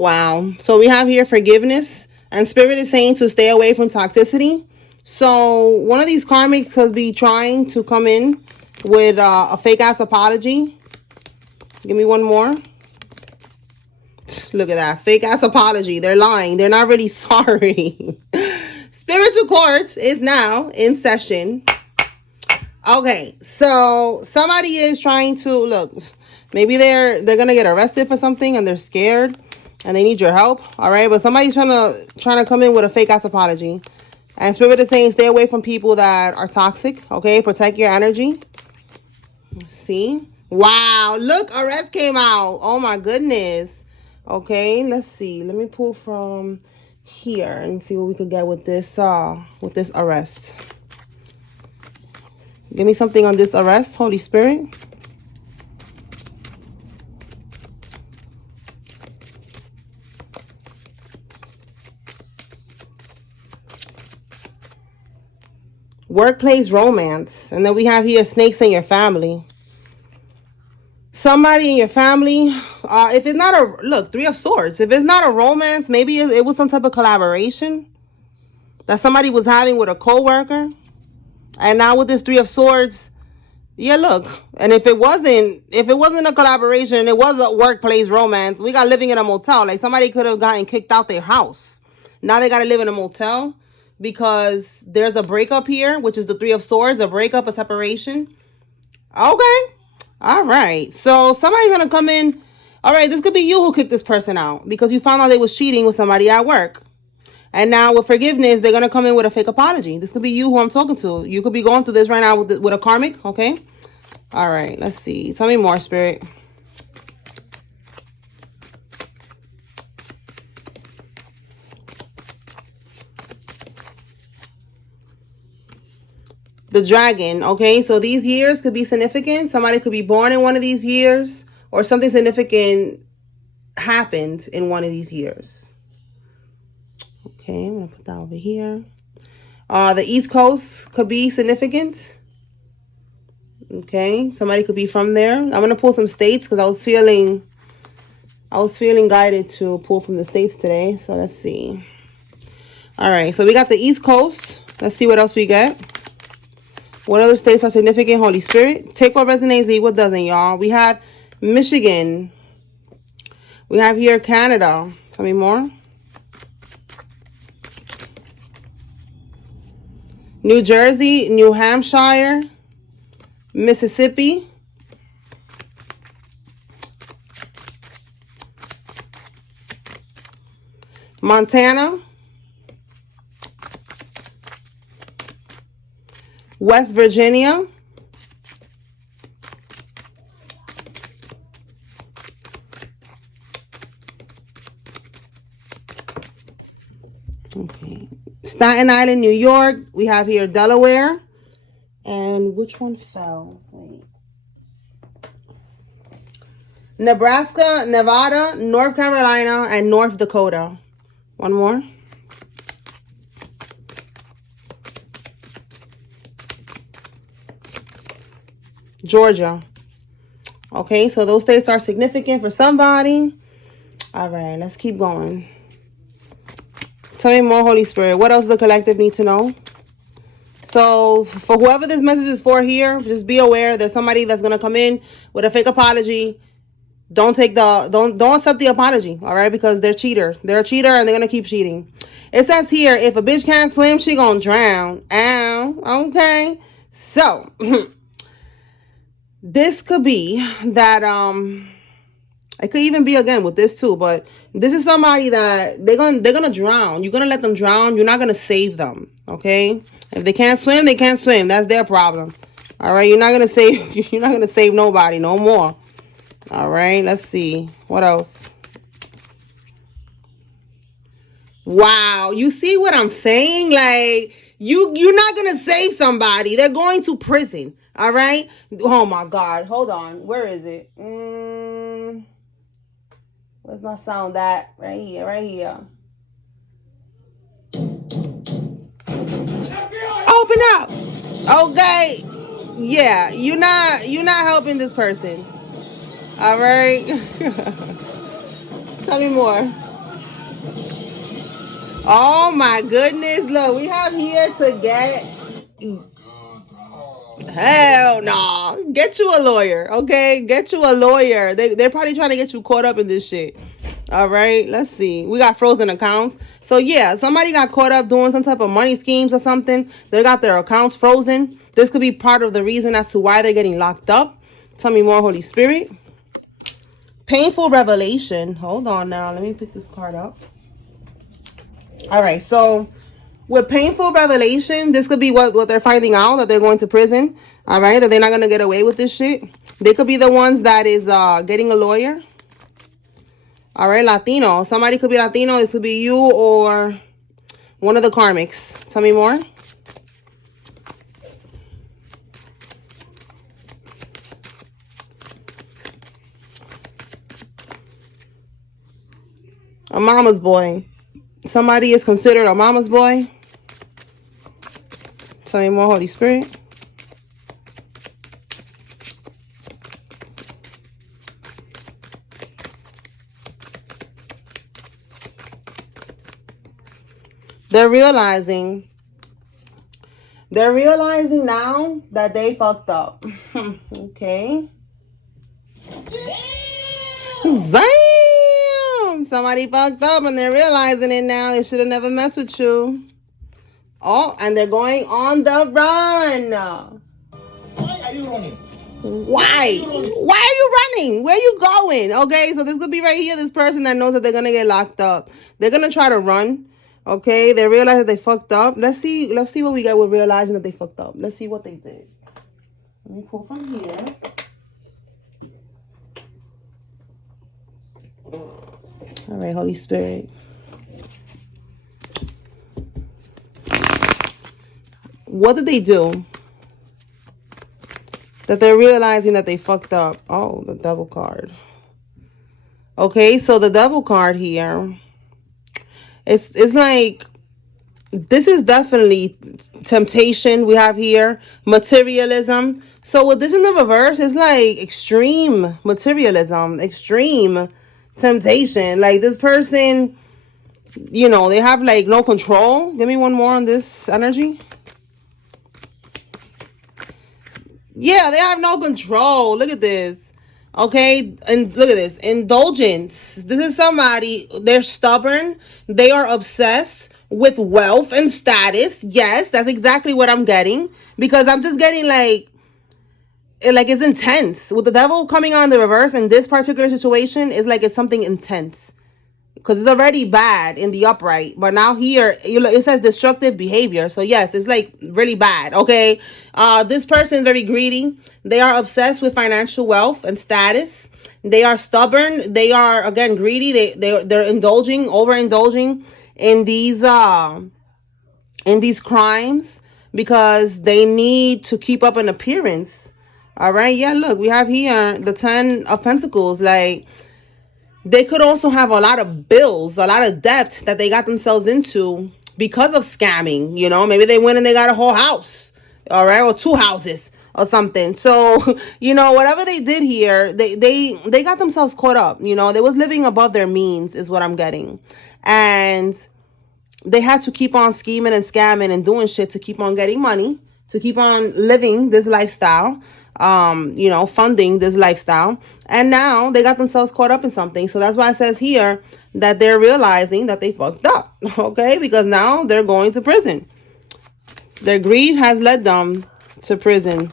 Wow. So we have here forgiveness, and Spirit is saying to stay away from toxicity. So one of these karmics could be trying to come in with a fake ass apology. Give me one more. Look at that. Fake ass apology. They're lying. They're not really sorry. Spiritual court is now in session. Okay, so somebody is trying to look. Maybe they're gonna get arrested for something and they're scared and they need your help. All right, but somebody's trying to come in with a fake ass apology. And Spirit is saying stay away from people that are toxic. Okay, protect your energy. See? Wow, look, arrest came out. Oh my goodness. Okay, let's see. Let me pull from here and see what we could get with this arrest. Give me something on this arrest, Holy Spirit. Workplace romance. And then we have here snakes in your family. Somebody in your family, if it's not a, look, Three of Swords. If it's not a romance, maybe it was some type of collaboration that somebody was having with a co-worker. And now with this Three of Swords, yeah, look. And if it wasn't a collaboration, it was a workplace romance. We got living in a motel. Like somebody could have gotten kicked out their house. Now they got to live in a motel because there's a breakup here, which is the Three of Swords, a breakup, a separation. Okay. All right. So somebody's going to come in. All right. This could be you who kicked this person out because you found out they was cheating with somebody at work. And now with forgiveness, they're going to come in with a fake apology. This could be you who I'm talking to. You could be going through this right now with a karmic. Okay. All right. Let's see. Tell me more, Spirit. The dragon. Okay. So these years could be significant. Somebody could be born in one of these years or something significant happened in one of these years. Okay, I'm going to put that over here. The East Coast could be significant. Okay, somebody could be from there. I'm going to pull some states because I was feeling guided to pull from the states today. So let's see. All right, so we got the East Coast. Let's see what else we get. What other states are significant? Holy Spirit. Take what resonates, leave what doesn't, y'all. We have Michigan. We have here Canada. Tell me more. New Jersey, New Hampshire, Mississippi, Montana, West Virginia, okay. Staten Island, New York. We have here Delaware. And which one fell? Wait. Nebraska, Nevada, North Carolina, and North Dakota. One more. Georgia. Okay, so those states are significant for somebody. All right, let's keep going. Tell me more, Holy Spirit. What else does the collective need to know? So for whoever this message is for here, just be aware there's somebody that's going to come in with a fake apology. Don't accept the apology, all right? Because they're cheater. They're a cheater and they're going to keep cheating. It says here, if a bitch can't swim, she going to drown. Ow, okay. So this could be that, it could even be again with this too, but this is somebody that they're gonna drown. You're gonna let them drown. You're not gonna save them. Okay? If they can't swim, they can't swim. That's their problem. All right, you're not gonna save nobody no more. All right, let's see. What else? Wow, you see what I'm saying? Like, you're not gonna save somebody. They're going to prison. All right? Oh my God. Hold on. Where is it? Where's my sound at? Right here, right here. Open up. Okay. Yeah, you're not helping this person. All right. Tell me more. Oh my goodness. Look, we have here to get... Hell no. Get you a lawyer, okay? Get you a lawyer. They're probably trying to get you caught up in this shit. All right, let's see. We got frozen accounts. So yeah, somebody got caught up doing some type of money schemes or something. They got their accounts frozen. This could be part of the reason as to why they're getting locked up. Tell me more, Holy Spirit. Painful revelation. Hold on now. Let me pick this card up. All right, so with painful revelation, this could be what they're finding out, that they're going to prison. All right, that they're not going to get away with this shit. They could be the ones that is getting a lawyer. All right, Latino. Somebody could be Latino. This could be you or one of the karmics. Tell me more. A mama's boy. Somebody is considered a mama's boy. Tell me more, Holy Spirit. They're realizing now that they fucked up. Okay. Damn! Somebody fucked up and they're realizing it now. They should have never messed with you. Oh, and they're going on the run. Why are you running? Why? Why are you running? Where are you going? Okay, so this could be right here. This person that knows that they're gonna get locked up. They're gonna try to run. Okay, they realize that they fucked up. Let's see what we get with realizing that they fucked up. Let's see what they did. Let me pull from here. All right, Holy Spirit. What did they do that they're realizing that they fucked up? Oh, the devil card. Okay, so the devil card here, it's like, this is definitely temptation we have here. Materialism. So with this in the reverse, it's like extreme materialism, extreme temptation. Like this person, you know, they have like no control. Give me one more on this energy. Yeah, they have no control. Look at this. Okay, and look at this. Indulgence. This is somebody, they're stubborn. They are obsessed with wealth and status. Yes, that's exactly what I'm getting. Because I'm just getting like it's intense. With the devil coming on the reverse in this particular situation, it's like it's something intense. Because it's already bad in the upright, but now here it says destructive behavior. So yes, it's like really bad. Okay, this person is very greedy. They are obsessed with financial wealth and status. They are stubborn. They are again greedy. They're overindulging in these crimes because they need to keep up an appearance. All right, yeah. Look, we have here the 10 of Pentacles. Like, they could also have a lot of bills, a lot of debt that they got themselves into because of scamming. You know, maybe they went and they got a whole house, all right, or 2 houses or something. So, you know, whatever they did here, they got themselves caught up. You know, they was living above their means is what I'm getting. And they had to keep on scheming and scamming and doing shit to keep on getting money, to keep on living this lifestyle, you know, funding this lifestyle. And now they got themselves caught up in something. So that's why it says here that they're realizing that they fucked up. Okay, because now they're going to prison. Their greed has led them to prison.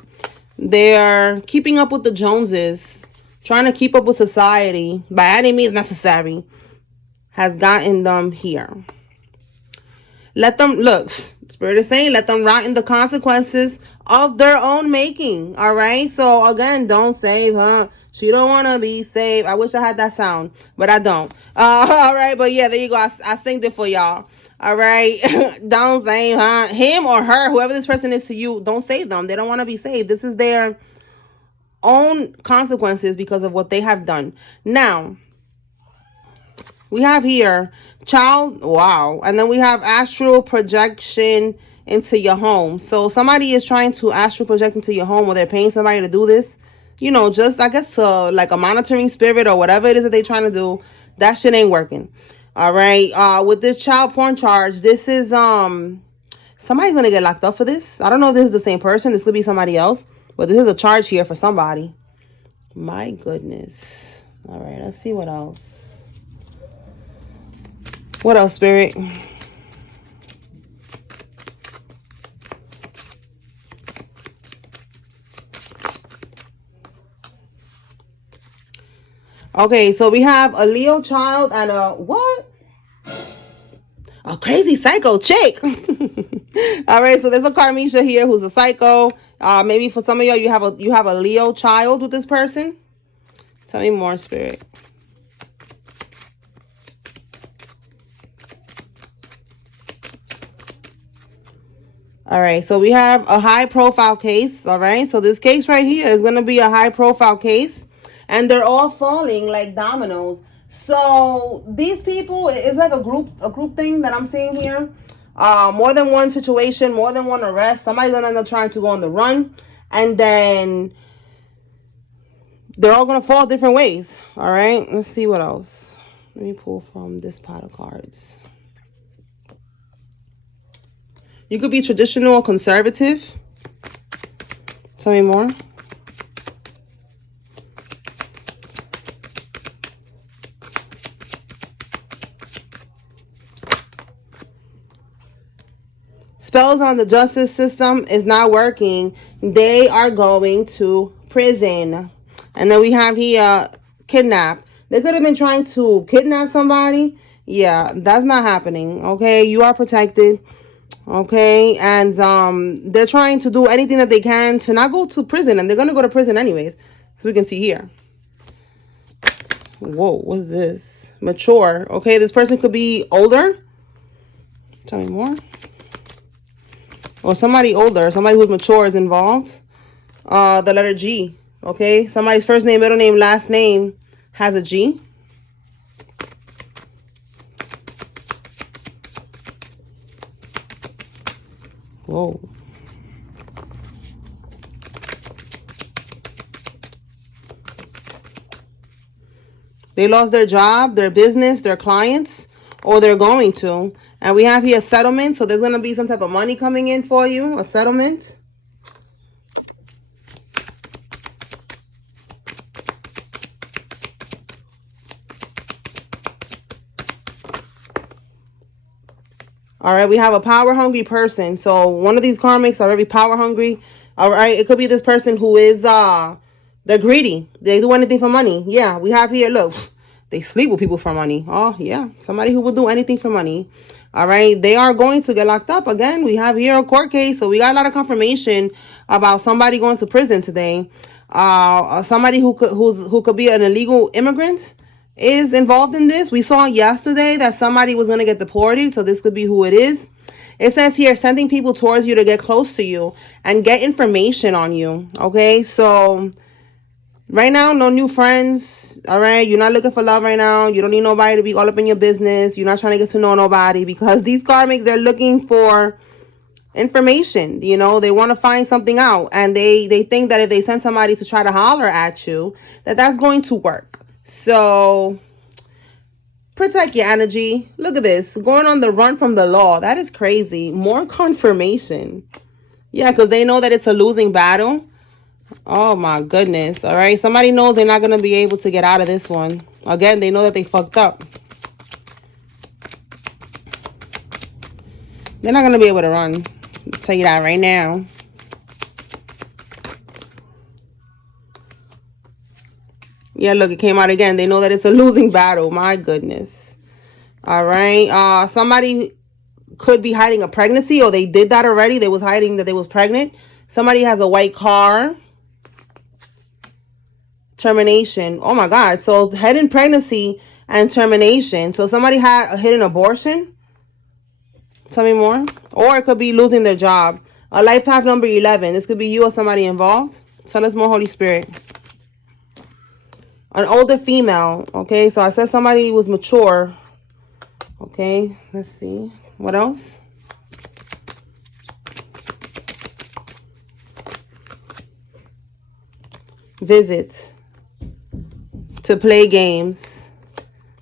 They're keeping up with the Joneses, trying to keep up with society by any means necessary, has gotten them here. Let them, look, Spirit is saying, let them rot in the consequences of their own making. All right. So again, don't save her. She don't want to be saved. I wish I had that sound, but I don't. All right. But yeah, there you go. I sing it for y'all. All right. Don't save him or her, whoever this person is to you. Don't save them. They don't want to be saved. This is their own consequences because of what they have done. Now, we have here child, wow, and then we have astral projection into your home. So somebody is trying to astral project into your home, or they're paying somebody to do this, you know, just I guess like a monitoring spirit or whatever it is that they're trying to do. That shit ain't working. All right. With this child porn charge, this is somebody's gonna get locked up for this. I don't know if this is the same person. This could be somebody else, but this is a charge here for somebody. My goodness. All right. Let's see what else. What else, Spirit? Okay, so we have a Leo child and a what? A crazy psycho chick. All right, so there's a Karmisha here who's a psycho. Maybe for some of y'all, you have a Leo child with this person. Tell me more, Spirit. All right, so we have a high profile case. All right, so this case right here is going to be a high profile case, and they're all falling like dominoes. So these people, it's like a group thing that I'm seeing here. More than one situation, more than one arrest. Somebody's going to end up trying to go on the run, and then they're all going to fall different ways. All right, let's see what else. Let me pull from this pile of cards. You could be traditional or conservative. Tell me more. Spells on the justice system is not working. They are going to prison. And then we have here kidnap. They could have been trying to kidnap somebody. Yeah, that's not happening. Okay, you are protected. Okay, and they're trying to do anything that they can to not go to prison, and they're gonna go to prison anyways. So we can see here. Whoa, what's this? Mature. Okay, this person could be older. Tell me more. Or somebody older, somebody who's mature is involved. The letter G. Okay, somebody's first name, middle name, last name has a G. Whoa. They lost their job, their business, their clients, or they're going to. And we have here a settlement. So there's going to be some type of money coming in for you, a settlement. All right, we have a power-hungry person. So one of these karmics are very power-hungry. All right, it could be this person who is, they're greedy. They do anything for money. Yeah, we have here, look, they sleep with people for money. Oh, yeah, somebody who will do anything for money. All right, they are going to get locked up. Again, we have here a court case. So we got a lot of confirmation about somebody going to prison today. Somebody who could be an illegal immigrant is involved in this. We saw yesterday that somebody was going to get deported, so this could be who it is. It says here, sending people towards you to get close to you and get information on you. Okay, so right now, no new friends. All right, you're not looking for love right now. You don't need nobody to be all up in your business. You're not trying to get to know nobody, because these karmics, they're looking for information. You know, they want to find something out, and they think that if they send somebody to try to holler at you, that's going to work. So protect your energy. Look at this, going on the run from the law. That is crazy. More confirmation. Yeah, because they know that it's a losing battle. Oh my goodness. All right, somebody knows they're not going to be able to get out of this one. Again, they know that they fucked up. They're not going to be able to run. I'll tell you that right now. Yeah, look, it came out again. They know that it's a losing battle. My goodness. All right. Somebody could be hiding a pregnancy, or they did that already. They was hiding that they was pregnant. Somebody has a white car. Termination. Oh my God. So hidden pregnancy and termination. So somebody had a hidden abortion. Tell me more. Or it could be losing their job. A life path number 11. This could be you or somebody involved. Tell us more, Holy Spirit. An older female. Okay, so I said somebody was mature. Okay, let's see. What else? Visit. To play games.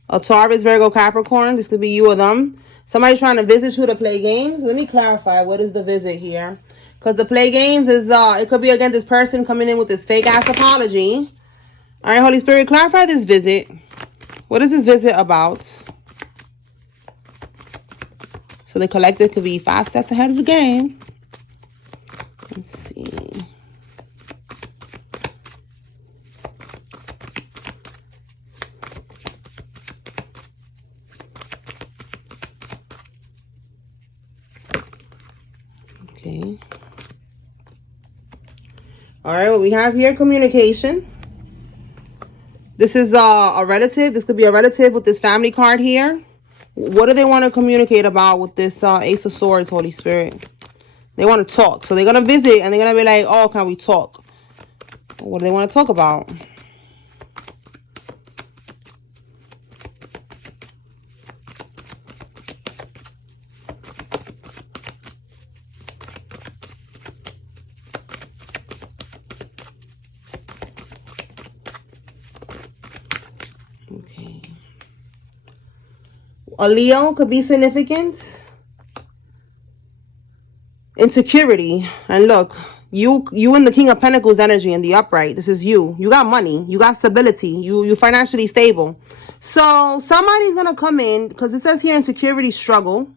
A Taurus, Virgo, Capricorn. This could be you or them. Somebody trying to visit you to play games. Let me clarify. What is the visit here? Because the play games is, it could be, again, this person coming in with this fake-ass apology. All right, Holy Spirit, clarify this visit. What is this visit about? So the collective could be 5 steps ahead of the game. Let's see. Okay. All right, what we have here, communication. This is a relative. This could be a relative with this family card here. What do they want to communicate about with this Ace of Swords, Holy Spirit? They want to talk. So they're going to visit and they're going to be like, oh, can we talk? What do they want to talk about? Okay. A Leo could be significant. Insecurity. And look, you in the King of Pentacles energy in the upright. This is you. You got money. You got stability. You financially stable. So somebody's going to come in, because it says here insecurity, struggle.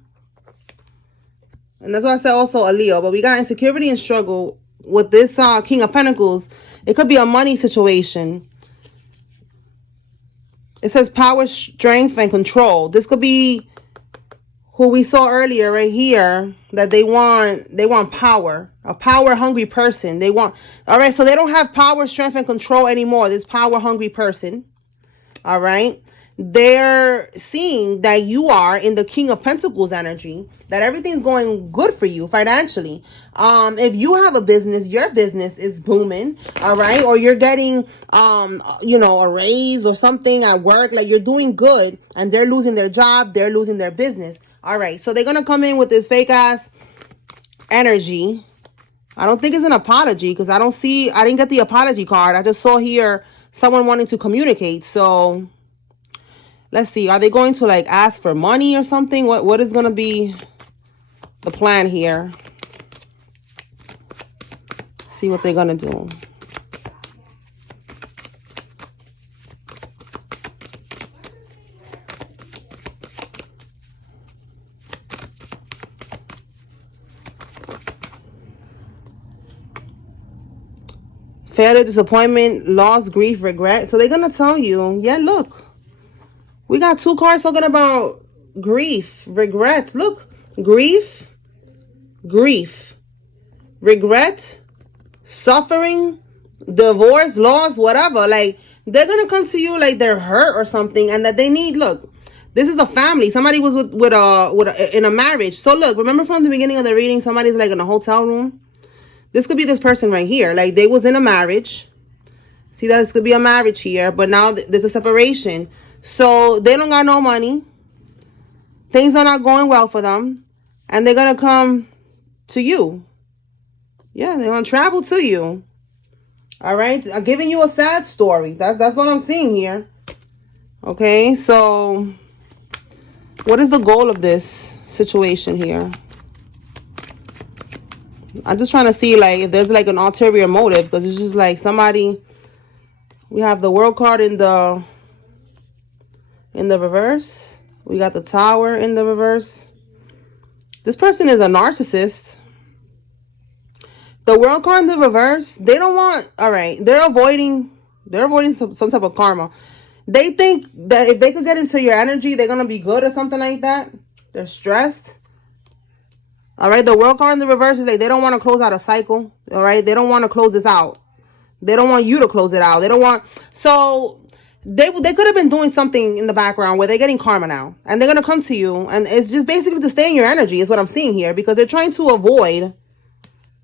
And that's why I said also a Leo. But we got insecurity and struggle with this King of Pentacles. It could be a money situation. It says power, strength, and control. This could be who we saw earlier right here, that they want power. A power-hungry person. They want... All right, so they don't have power, strength, and control anymore. This power-hungry person. All right? They're seeing that you are in the King of Pentacles energy, that everything's going good for you financially. If you have a business, your business is booming, all right? Or you're getting, you know, a raise or something at work, like you're doing good, and they're losing their job, they're losing their business. All right, so they're going to come in with this fake-ass energy. I don't think it's an apology, because I didn't get the apology card. I just saw here someone wanting to communicate, so... Let's see. Are they going to like ask for money or something? What is going to be the plan here? See what they're going to do. Failure, disappointment, loss, grief, regret. So they're going to tell you, yeah, look. We got 2 cards talking about grief, regrets. Look, grief, regret, suffering, divorce, loss, whatever. Like, they're going to come to you like they're hurt or something, and that they need, look, this is a family. Somebody was in a marriage. So look, remember from the beginning of the reading, somebody's like in a hotel room. This could be this person right here. Like, they was in a marriage. See, that this could be a marriage here, but now there's a separation. So they don't got no money. Things are not going well for them. And they're going to come to you. Yeah, they're going to travel to you. All right. I'm giving you a sad story. That's what I'm seeing here. Okay. So what is the goal of this situation here? I'm just trying to see like if there's like an ulterior motive. Because it's just like somebody... We have the World card in the reverse. We got the Tower in the reverse. This person is a narcissist. The World card in the reverse, they don't want... All right, they're avoiding some type of karma. They think that if they could get into your energy, they're going to be good or something like that. They're stressed. All right, the World card in the reverse is like they don't want to close out a cycle. All right, they don't want to close this out. They don't want you to close it out. They don't want... So... They could have been doing something in the background where they're getting karma now. And they're going to come to you. And it's just basically to stay in your energy is what I'm seeing here. Because they're trying to avoid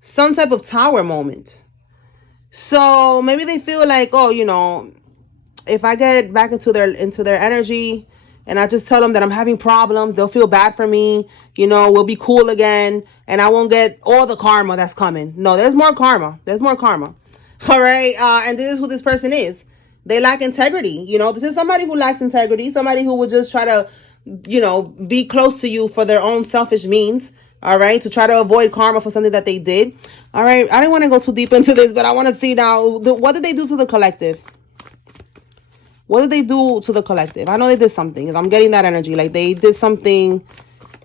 some type of tower moment. So maybe they feel like, oh, you know, if I get back into their energy and I just tell them that I'm having problems, they'll feel bad for me. You know, we'll be cool again. And I won't get all the karma that's coming. No, there's more karma. There's more karma. All right. And this is who this person is. They lack integrity. You know, this is somebody who lacks integrity, somebody who would just try to, you know, be close to you for their own selfish means. All right, to try to avoid karma for something that they did. All right, I didn't want to go too deep into this, but I want to see now, what did they do to the collective? What did they do to the collective? I know they did something. I'm getting that energy. Like, they did something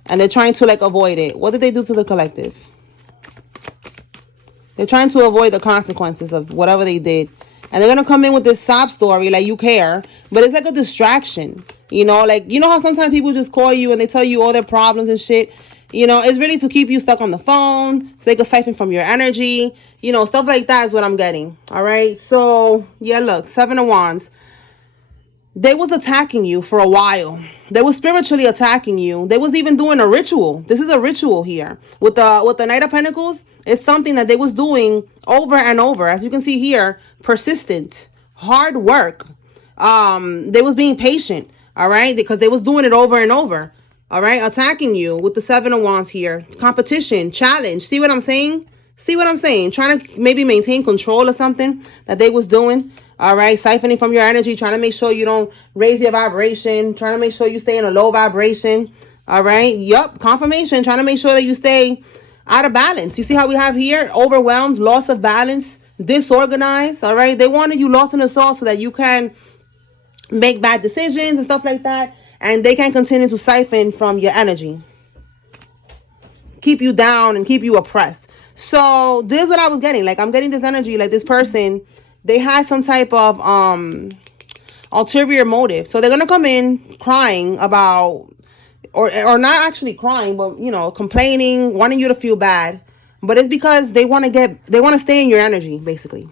and they're trying to, like, avoid it. What did they do to the collective? They're trying to avoid the consequences of whatever they did. And they're going to come in with this sob story, like you care. But it's like a distraction. You know, like, you know how sometimes people just call you and they tell you all their problems and shit? You know, it's really to keep you stuck on the phone, so they can siphon from your energy. You know, stuff like that is what I'm getting. All right. So, yeah, look, 7 of Wands. They was attacking you for a while. They was spiritually attacking you. They was even doing a ritual. This is a ritual here. With the Knight of Pentacles, it's something that they was doing over and over. As you can see here, persistent, hard work. They was being patient, all right? Because they was doing it over and over. All right, attacking you with the 7 of Wands here. Competition, challenge. See what I'm saying? See what I'm saying? Trying to maybe maintain control or something that they was doing. All right, siphoning from your energy, trying to make sure you don't raise your vibration, trying to make sure you stay in a low vibration. All right, yup, confirmation, trying to make sure that you stay out of balance. You see how we have here? Overwhelmed, loss of balance, disorganized. All right, they wanted you lost in the sauce so that you can make bad decisions and stuff like that. And they can continue to siphon from your energy. Keep you down and keep you oppressed. So this is what I was getting. Like, I'm getting this energy, like this person, they had some type of ulterior motive. So they're going to come in crying about, or not actually crying, but, you know, complaining, wanting you to feel bad. But it's because they want to stay in your energy, basically.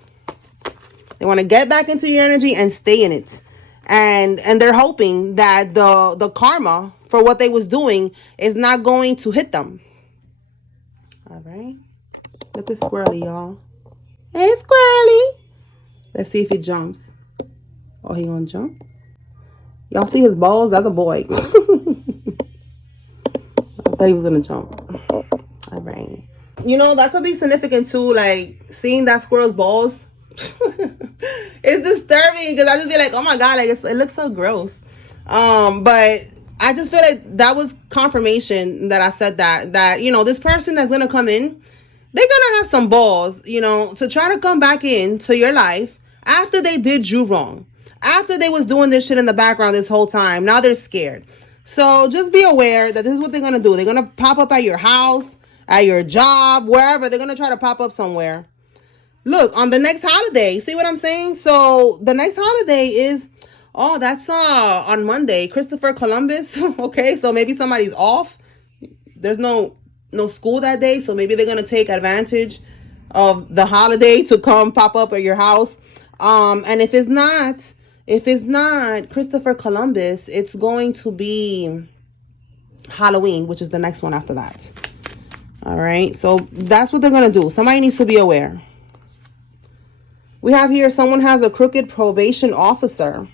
They want to get back into your energy and stay in it. And they're hoping that the karma for what they was doing is not going to hit them. All right. Look at Squirrely, y'all. Hey, Squirrely. Let's see if he jumps. Oh, he gonna jump? Y'all see his balls? That's a boy. I thought he was gonna jump. All right. You know, that could be significant too, like seeing that squirrel's balls. It's disturbing because I just feel like, oh my god, like it looks so gross. But I just feel like that was confirmation that I said that you know, this person that's gonna come in, they're gonna have some balls, you know, to try to come back into your life after they did you wrong, after they was doing this shit in the background this whole time. Now they're scared. So just be aware that this is what they're gonna do. They're gonna pop up at your house, at your job, wherever. They're gonna try to pop up somewhere. Look, on the next holiday. See what I'm saying? So the next holiday is, oh, that's on Monday, Christopher Columbus. Okay, so maybe somebody's off. There's no school that day, so maybe they're gonna take advantage of the holiday to come pop up at your house. And if it's not Christopher Columbus, it's going to be Halloween, which is the next one after that. All right, so that's what they're gonna do. Somebody needs to be aware. We have here, someone has a crooked probation officer.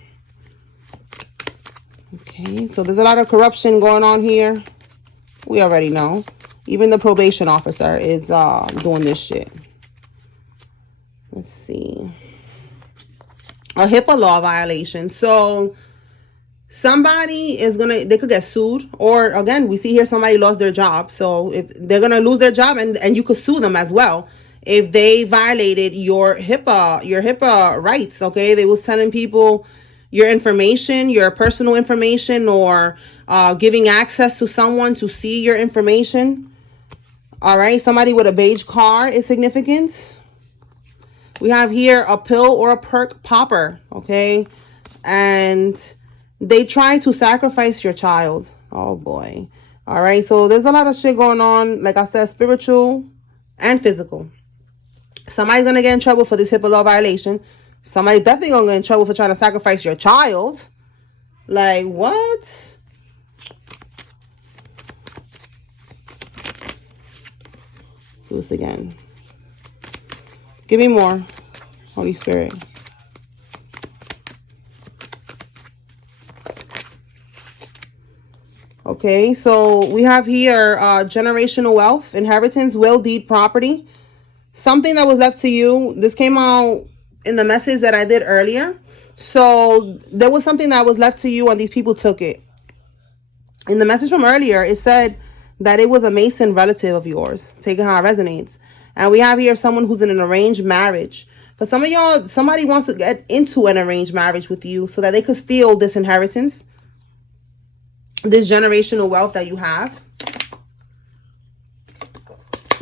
Okay, so there's a lot of corruption going on here. We already know. Even the probation officer is doing this shit. Let's see. A HIPAA law violation. So somebody is they could get sued, or again, we see here somebody lost their job. So if they're gonna lose their job, and you could sue them as well if they violated your HIPAA rights. Okay, they was telling people your information, your personal information, or giving access to someone to see your information. All right, somebody with a beige car is significant. We have here a pill or a perk popper, okay? And they try to sacrifice your child. Oh boy. All right, so there's a lot of shit going on. Like I said, spiritual and physical. Somebody's going to get in trouble for this HIPAA law violation. Somebody's definitely going to get in trouble for trying to sacrifice your child. Like, what? Do this again. Give me more, Holy Spirit. Okay, so we have here generational wealth, inheritance, will, deed, property. Something that was left to you. This came out in the message that I did earlier. So there was something that was left to you and these people took it. In the message from earlier, it said that it was a Mason relative of yours. Taking how it resonates. And we have here someone who's in an arranged marriage. For some of y'all, somebody wants to get into an arranged marriage with you so that they could steal this inheritance, this generational wealth that you have.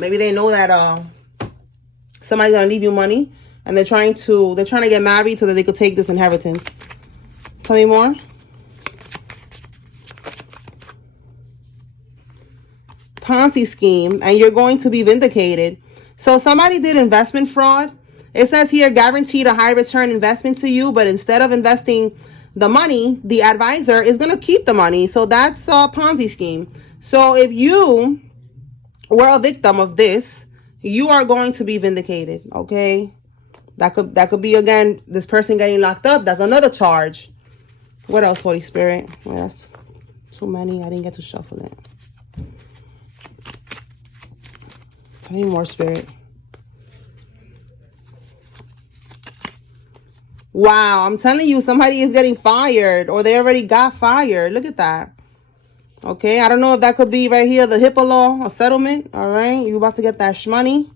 Maybe they know that somebody's gonna leave you money, and they're trying to get married so that they could take this inheritance. Tell me more. Ponzi scheme, and you're going to be vindicated. So somebody did investment fraud. It says here, guaranteed a high return investment to you, but instead of investing the money, the advisor is going to keep the money. So that's a Ponzi scheme. So if you were a victim of this, you are going to be vindicated. Okay, that could be, again, this person getting locked up. That's another charge. What else, Holy Spirit? Well, that's too many. I didn't get to shuffle it. I need more, Spirit. Wow, I'm telling you, somebody is getting fired, or they already got fired. Look at that. Okay, I don't know if that could be right here, the HIPAA law, a settlement. All right, you're about to get that shmoney.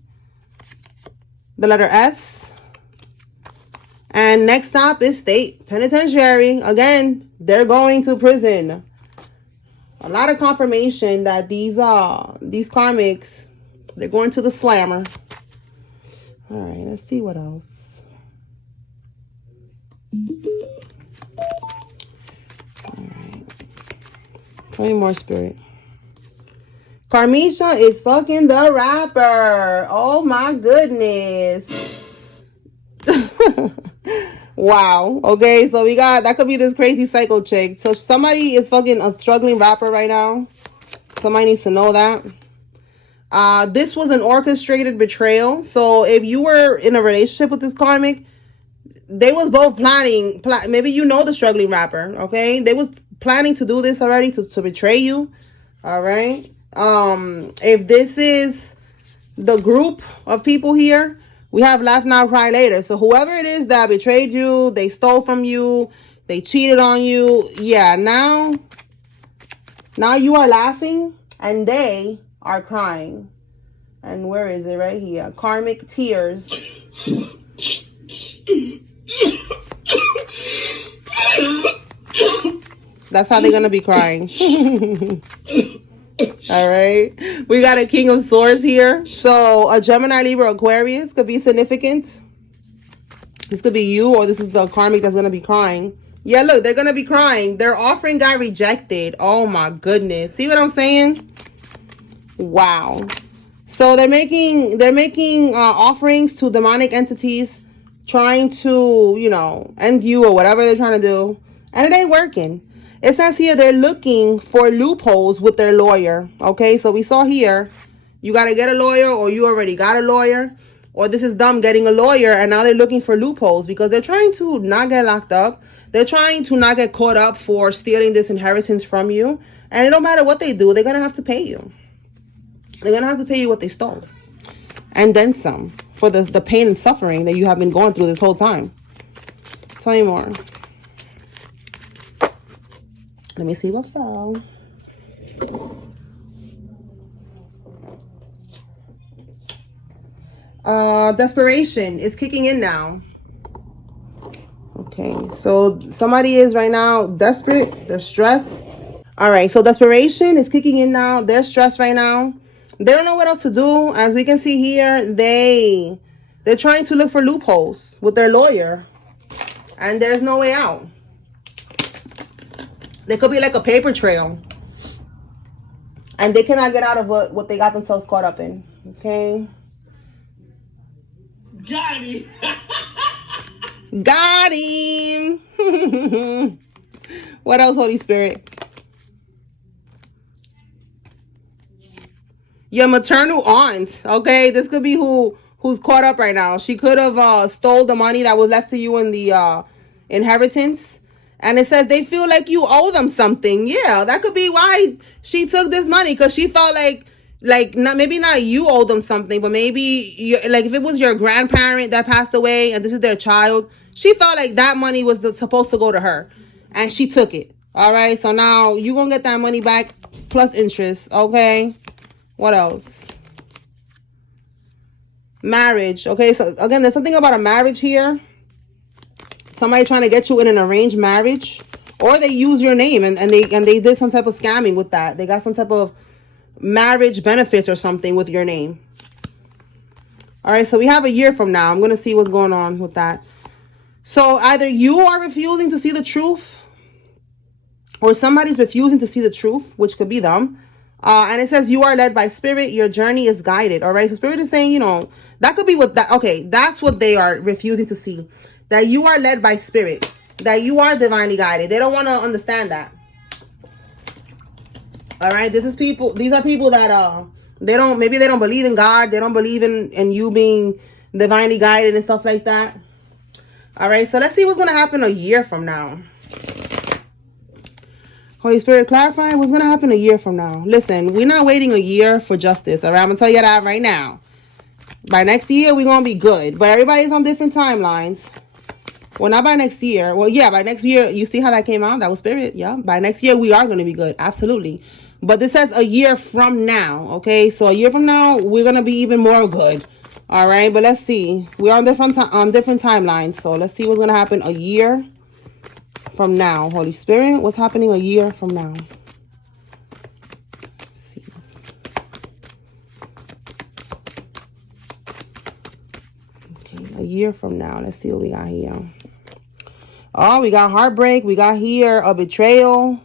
The letter S. And next stop is state penitentiary. Again, they're going to prison. A lot of confirmation that these karmics, they're going to the slammer. All right, let's see what else. All right. Tell me more, Spirit. Carmisha is fucking the rapper. Oh my goodness. Wow. Okay, so we got, that could be this crazy psycho chick. So somebody is fucking a struggling rapper right now. Somebody needs to know that. This was an orchestrated betrayal. So if you were in a relationship with this karmic, they was both planning. Maybe you know the struggling rapper, okay? They was planning to do this already, to betray you, all right? If this is the group of people here, we have laugh now, cry later. So whoever it is that betrayed you, they stole from you, they cheated on you, yeah, now you are laughing and they are crying. And where is it? Right here. Karmic tears. That's how they're gonna be crying. All right, we got a King of Swords here. So a Gemini, Libra, Aquarius could be significant. This could be you, or this is the karmic that's gonna be crying. Yeah, look, they're gonna be crying. Their offering got rejected. Oh my goodness. See what I'm saying? Wow. So they're making offerings to demonic entities, trying to, end you or whatever they're trying to do, and it ain't working. It says here they're looking for loopholes with their lawyer. Okay, so we saw here, you got to get a lawyer, or you already got a lawyer, or this is them getting a lawyer, and now they're looking for loopholes because they're trying to not get locked up. They're trying to not get caught up for stealing this inheritance from you. And it don't matter what they do, they're going to have to pay you. They're going to have to pay you what they stole. And then some, for the pain and suffering that you have been going through this whole time. Tell me more. Let me see what fell. Desperation is kicking in now. Okay, so somebody is right now desperate. They're stressed. All right, so desperation is kicking in now. They're stressed right now. They don't know what else to do. As we can see here, they're trying to look for loopholes with their lawyer, and there's no way out. There could be like a paper trail, and they cannot get out of what they got themselves caught up in. Okay. Got him. Got him. What else, Holy Spirit? Your maternal aunt. Okay, this could be who's caught up right now. She could have stole the money that was left to you in the inheritance. And it says they feel like you owe them something. Yeah, that could be why she took this money, because she felt like maybe not you owe them something, but maybe like if it was your grandparent that passed away and this is their child, She felt like that money was supposed to go to her, and she took it. All right, so now you're gonna get that money back plus interest. Okay, what else? Marriage. Okay, so again, there's something about a marriage here. Somebody trying to get you in an arranged marriage, or they use your name and they did some type of scamming with that. They got some type of marriage benefits or something with your name. All right, so we have a year from now. I'm going to see what's going on with that. So either you are refusing to see the truth, or somebody's refusing to see the truth, which could be them. And it says you are led by spirit. Your journey is guided. All right, so spirit is saying, you know, that could be what that. Okay, that's what they are refusing to see. That you are led by spirit. That you are divinely guided. They don't want to understand that. All right, this is people. These are people that maybe they don't believe in God. They don't believe in you being divinely guided and stuff like that. All right, so let's see what's going to happen a year from now. Holy Spirit, clarify what's going to happen a year from now. Listen, we're not waiting a year for justice. All right, I'm going to tell you that right now. By next year, we're going to be good. But everybody's on different timelines. Well, not by next year. Well, yeah, by next year, you see how that came out? That was spirit. Yeah, by next year, we are going to be good. Absolutely. But this says a year from now. Okay, so a year from now, we're going to be even more good. All right, but let's see. We're on different timelines. So let's see what's going to happen a year from now. Holy Spirit, what's happening a year from now? Let's see. Okay, a year from now. Let's see what we got here. Oh, we got heartbreak. We got here a betrayal.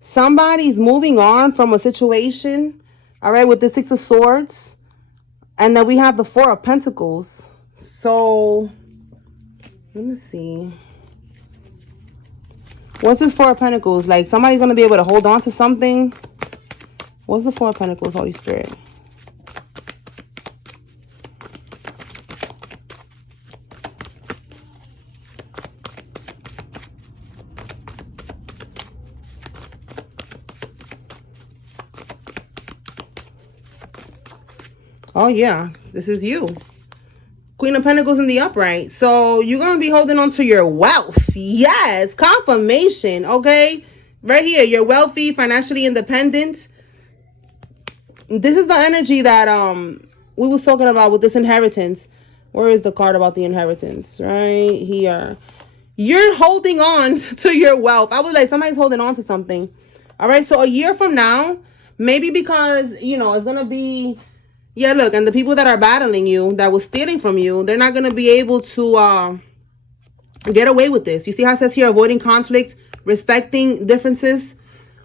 Somebody's moving on from a situation. All right, with the Six of Swords. And then we have the Four of Pentacles. So, let me see. What's this Four of Pentacles? Like, somebody's going to be able to hold on to something. What's the Four of Pentacles, Holy Spirit? Oh, yeah. This is you. Queen of Pentacles in the upright. So you're going to be holding on to your wealth. Yes. Confirmation. Okay. Right here. You're wealthy, financially independent. This is the energy that we was talking about with this inheritance. Where is the card about the inheritance? Right here. You're holding on to your wealth. I was like, somebody's holding on to something. All right. So a year from now, maybe because, you know, it's going to be... Yeah, look, and the people that are battling you, that was stealing from you, they're not going to be able to get away with this. You see how it says here, avoiding conflict, respecting differences,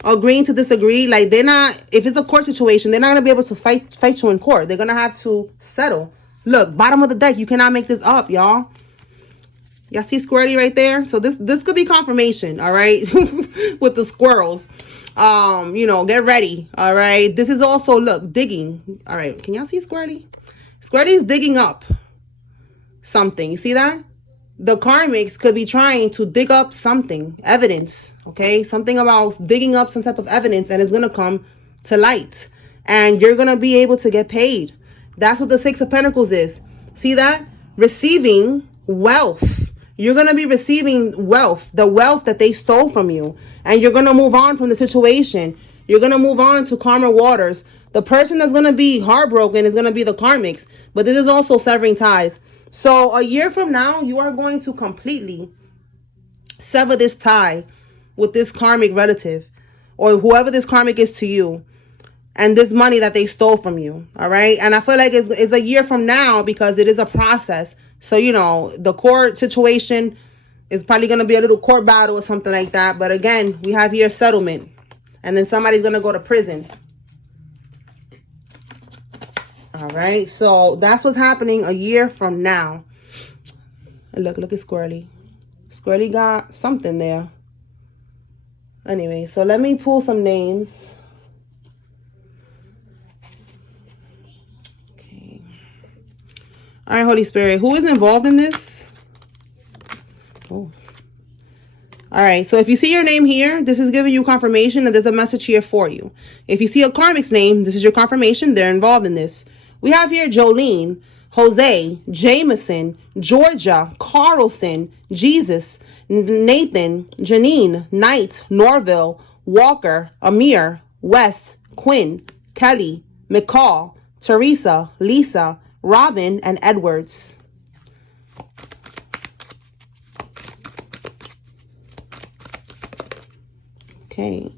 agreeing to disagree. Like, they're not, if it's a court situation, they're not going to be able to fight you in court. They're going to have to settle. Look, bottom of the deck, you cannot make this up, y'all. Y'all see squirrely right there? So this could be confirmation, all right, with the squirrels. You know, get ready. All right. This is also, look, digging. All right. Can y'all see Squirty? Squirty is digging up something. You see that? The karmics could be trying to dig up something, evidence. Okay. Something about digging up some type of evidence, and it's going to come to light, and you're going to be able to get paid. That's what the Six of Pentacles is. See that? Receiving wealth. You're going to be receiving wealth, the wealth that they stole from you. And you're going to move on from the situation. You're going to move on to calmer waters. The person that's going to be heartbroken is going to be the karmics. But this is also severing ties. So a year from now, you are going to completely sever this tie with this karmic relative. Or whoever this karmic is to you. And this money that they stole from you. All right. And I feel like it's a year from now because it is a process. So, you know, the court situation is probably going to be a little court battle or something like that. But again, we have here settlement. And then somebody's going to go to prison. All right. So that's what's happening a year from now. And look at Squirrely. Squirrely got something there. Anyway, so let me pull some names. All right, Holy Spirit, who is involved in this? Oh. All right, so if you see your name here, this is giving you confirmation that there's a message here for you. If you see a karmic's name, this is your confirmation. They're involved in this. We have here Jolene. Jose, Jameson, Georgia, Carlson, Jesus, Nathan, Janine, Knight, Norville, Walker, Amir, West, Quinn, Kelly, McCall, Teresa, Lisa, Robin, and Edwards. Okay.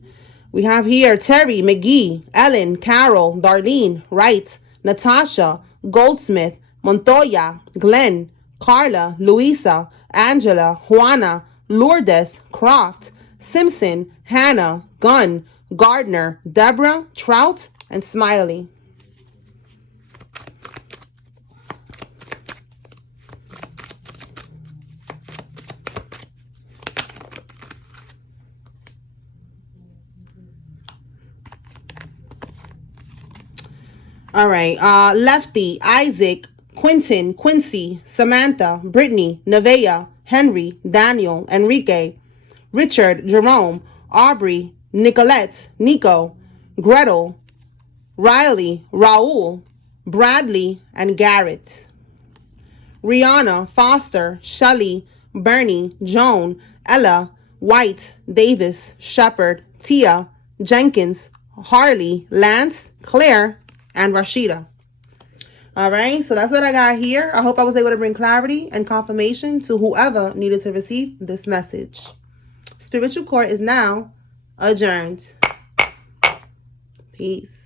We have here Terry, McGee, Ellen, Carol, Darlene, Wright, Natasha, Goldsmith, Montoya, Glenn, Carla, Luisa, Angela, Juana, Lourdes, Croft, Simpson, Hannah, Gunn, Gardner, Deborah, Trout, and Smiley. All right. Lefty, Isaac, Quentin, Quincy, Samantha, Brittany, Nevaeh, Henry, Daniel, Enrique, Richard, Jerome, Aubrey, Nicolette, Nico, Gretel, Riley, Raul, Bradley, and Garrett. Rihanna, Foster, Shelley, Bernie, Joan, Ella, White, Davis, Shepard, Tia, Jenkins, Harley, Lance, Claire, and Rashida. All right, so that's what I got here. I hope I was able to bring clarity and confirmation to whoever needed to receive this message. Spiritual Court is now adjourned. Peace.